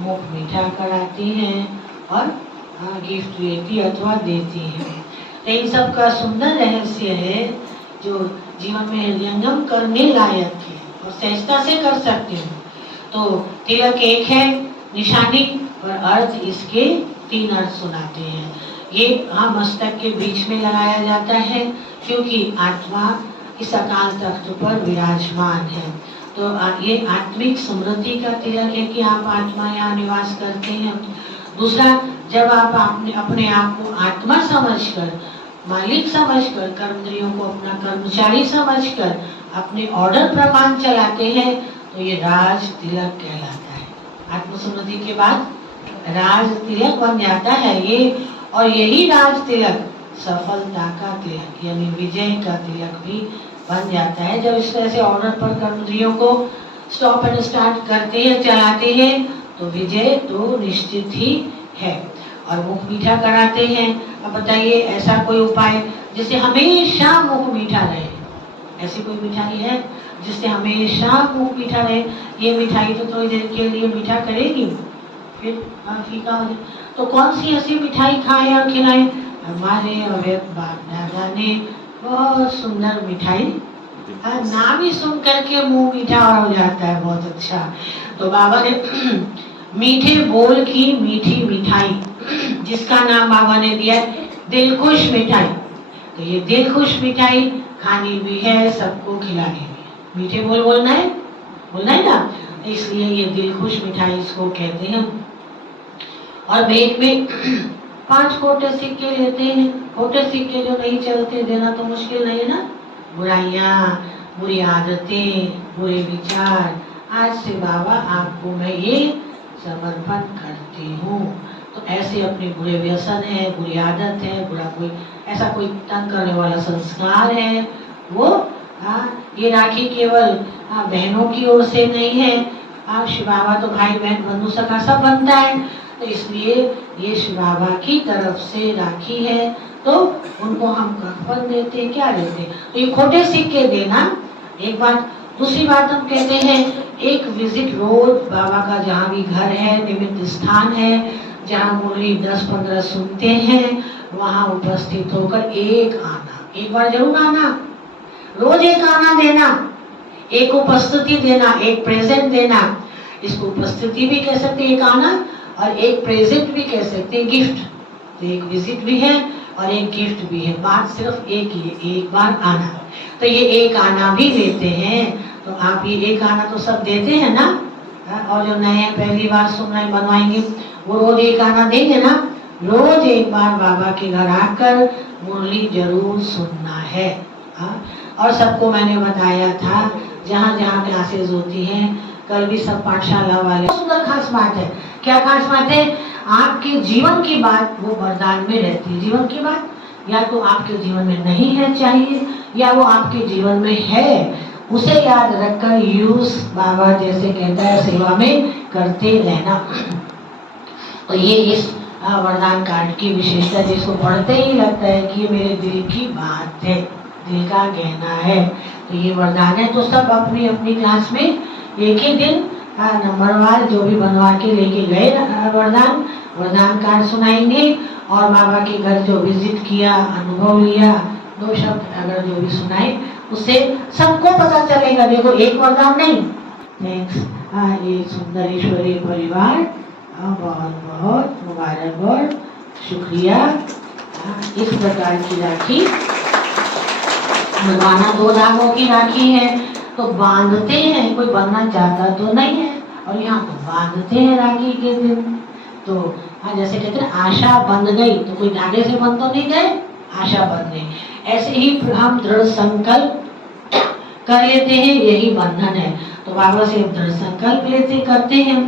मुख मीठा कराती हैं और गिफ्ट लेती अथवा देती हैं। तो इन सब का सुंदर रहस्य है जो जीवन में हृदयंगम करने लायक है और सहजता से कर सकते हो। तो तिलक एक है निशानी और अर्थ इसके 3 अर्थ सुनाते हैं। ये मस्तक के बीच में लगाया जाता है क्योंकि आत्मा इस अकाल तख्त पर विराजमान है। तो ये आत्मिक स्मृति का तिलक है कि आप आत्मा यहाँ निवास करते हैं। दूसरा, जब आप अपने आप को आत्मा समझकर, मालिक समझकर, कर्मेंद्रियों को अपना कर्मचारी समझकर अपने ऑर्डर प्रमाण चलाते हैं तो ये राज तिलक कहलाता है। आत्मस्मृति के बाद राज तिलक बन जाता है ये, और यही राज तिलक सफलता का तिलक यानी विजय का तिलक भी बन जाता है। जब इस तरह से ऑर्डर पर कर्मेंद्रियों को स्टॉप एंड स्टार्ट करते हैं, चलाते हैं तो विजय तो निश्चित ही है। और मुख मीठा कराते हैं। अब बताइए ऐसा कोई उपाय जिससे हमेशा मुख मीठा रहे? ऐसी कोई मिठाई है जिससे हमेशा मुख मीठा रहे? ये मिठाई तो थोड़ी देर के लिए मीठा करेगी, फिर फीका हो जाए। तो कौन सी ऐसी मिठाई खाएं और खिलाएं? हमारे अवैध बाप दादा ने बहुत सुंदर मिठाई, नाम ही सुन करके मुंह मीठा हो जाता है, बहुत अच्छा। तो बाबा ने मीठे बोल की मीठी मिठाई, जिसका नाम बाबा ने दिया दिल खुश मिठाई। तो ये दिल खुश मिठाई खानी भी है, सबको खिलानी भी है। मीठे बोल बोलना है ना, इसलिए ये दिल खुश मिठाई इसको कहते हैं। और बैग में 5 खोटे सिक्के लेते हैं। खोटे सिक्के जो नहीं चलते, देना तो मुश्किल नहीं है ना। बुराइयां, बुरी आदतें, बुरे विचार, आज से बाबा आपको मैं ये समर्पण करती हूँ। तो ऐसे अपने बुरे व्यसन है, बुरी आदत है, बुरा कोई ऐसा कोई तंग करने वाला संस्कार है, वो ये राखी केवल बहनों की ओर से नहीं है। शिव बाबा तो भाई बहन बंधु सखा सब बनता है, तो इसलिए ये शिव बाबा की तरफ से राखी है। तो उनको हम कफन देते हैं, क्या देते हैं? तो ये खोटे सिक्के देना एक बात। दूसरी बात हम कहते हैं एक विजिट रोज बाबा का जहाँ भी घर है, निमित्त स्थान है, जहाँ मुरली 10-15 सुनते हैं, वहाँ उपस्थित होकर एक बार जरूर आना, रोज एक आना देना, एक उपस्थिति देना, एक प्रेजेंट देना। इसको उपस्थिति भी कह सकते हैं एक आना, और एक प्रेजेंट भी कह सकते हैं गिफ्ट। तो एक विजिट भी है और एक गिफ्ट भी है, बात सिर्फ एक ही है, एक बार आना। तो ये एक आना भी लेते हैं। तो आप ये एक आना तो सब देते हैं ना, और जो नए पहली बार सुन रहे बनवाएंगे वो रोज एक आना देंगे ना। रोज एक बार बाबा के घर आकर मुरली जरूर सुनना है। और सबको मैंने बताया था जहाँ जहाँ क्लासेस होती हैं, कल भी सब पाठशाला वाले। सुंदर खास बात है। क्या खास बात है? आपके जीवन की बात वो वरदान में रहती है। जीवन की बात या तो आपके जीवन में नहीं है चाहिए, या वो आपके जीवन में है, उसे याद रखकर यूज बाबा जैसे कहता है सेवा में करते रहना। तो ये इस वरदान कार्ड की विशेषता, जिसको पढ़ते ही लगता है कि ये मेरे दिल की बात है, दिल का कहना है। तो ये वरदान है। तो सब अपनी अपनी क्लास में एक ही दिन नंबरवार जो भी बनवा के लेके गए वरदान कार्ड सुनाएंगे, और बाबा के घर जो विजिट किया, अनुभव लिया, 2 शब्द अगर जो भी सुनाए, उससे सबको पता चलेगा। देखो एक वरदान नहीं। थैंक्स। ये सुंदर ईश्वरीय परिवार बहुत बहुत मुबारक और शुक्रिया। इस प्रकार की राखी बनवाना 2 धागों की राखी है, तो बांधते हैं। कोई बनना चाहता तो नहीं है, और यहाँ तो बांधते हैं राखी के दिन। तो जैसे कहते हैं आशा बंध गई, तो कोई धागे से बंध तो नहीं गए, आशा बंध गई। ऐसे ही हम दृढ़ संकल्प कर लेते हैं, यही बंधन है। तो बाबा से दृढ़ संकल्प लेते करते हैं,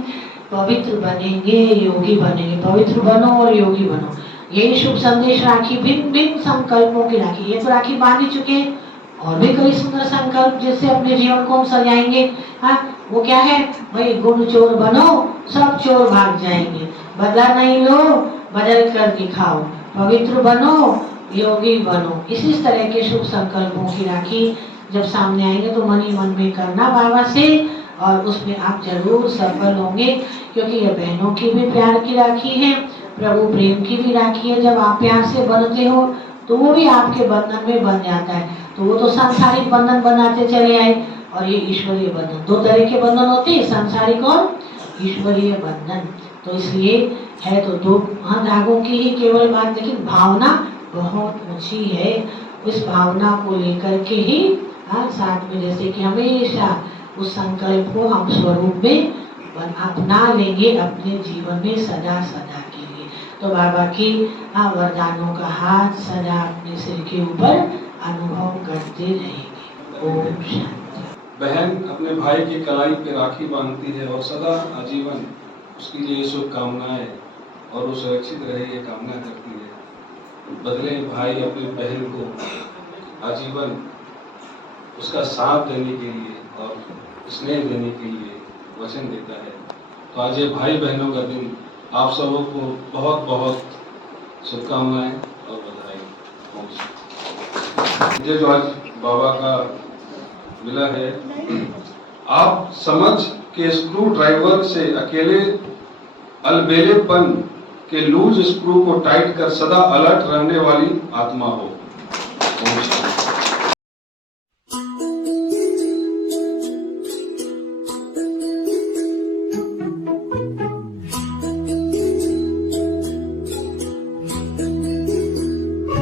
पवित्र बनेंगे, योगी बनेंगे। पवित्र बनो और योगी बनो, यही शुभ संदेश राखी। भिन्न भिन्न संकल्पों की राखी। ये तो राखी बांध ही चुके, और भी कई सुंदर संकल्प जिससे अपने जीवन को हम सजाएंगे। वो क्या है भाई? गुण चोर बनो, सब चोर भाग जाएंगे। बदला नहीं लो, बदल कर दिखाओ। पवित्र बनो, योगी बनो। इसी तरह के शुभ संकल्पों की राखी जब सामने आएंगे तो मन ही मन में करना बाबा से, और उसमें आप जरूर सफल होंगे, क्योंकि ये बहनों की भी प्यार की राखी है, प्रभु प्रेम की भी राखी है। जब आप प्यार से बनते हो तो वो भी आपके बंधन में बन जाता है। तो वो तो सांसारिक बंधन बनाते चले आए, और ये ईश्वरीय बंधन, दो तरह के बंधन होते हैं, सांसारिक और ईश्वरीय बंधन। तो इसलिए है तो दो धागों की ही केवल बात, लेकिन भावना बहुत ऊंची है। उस भावना को लेकर के ही साथ में, जैसे कि हमेशा उस संकल्प को हम स्वरूप में अपना लेंगे अपने जीवन में सदा सदा के लिए। तो बाबा की वरदानों का हाथ सदा अपने सिर के ऊपर अनुभव करते रहेंगे। ओम शांति। बहन अपने भाई की कलाई पे राखी बांधती है और सदा आजीवन उसके लिए शुभकामनाएं और वो सुरक्षित रहे ये कामना करती है। बदले भाई अपनी बहन को आजीवन उसका साथ देने के लिए और स्नेह देने के लिए वचन देता है। तो आज ये भाई बहनों का दिन, आप सबों को बहुत बहुत शुभकामनाएं और बधाई। मुझे जो आज बाबा का मिला है, आप समझ के स्क्रू ड्राइवर से अकेले अलबेलेपन के लूज स्क्रू को टाइट कर सदा अलर्ट रहने वाली आत्मा हो।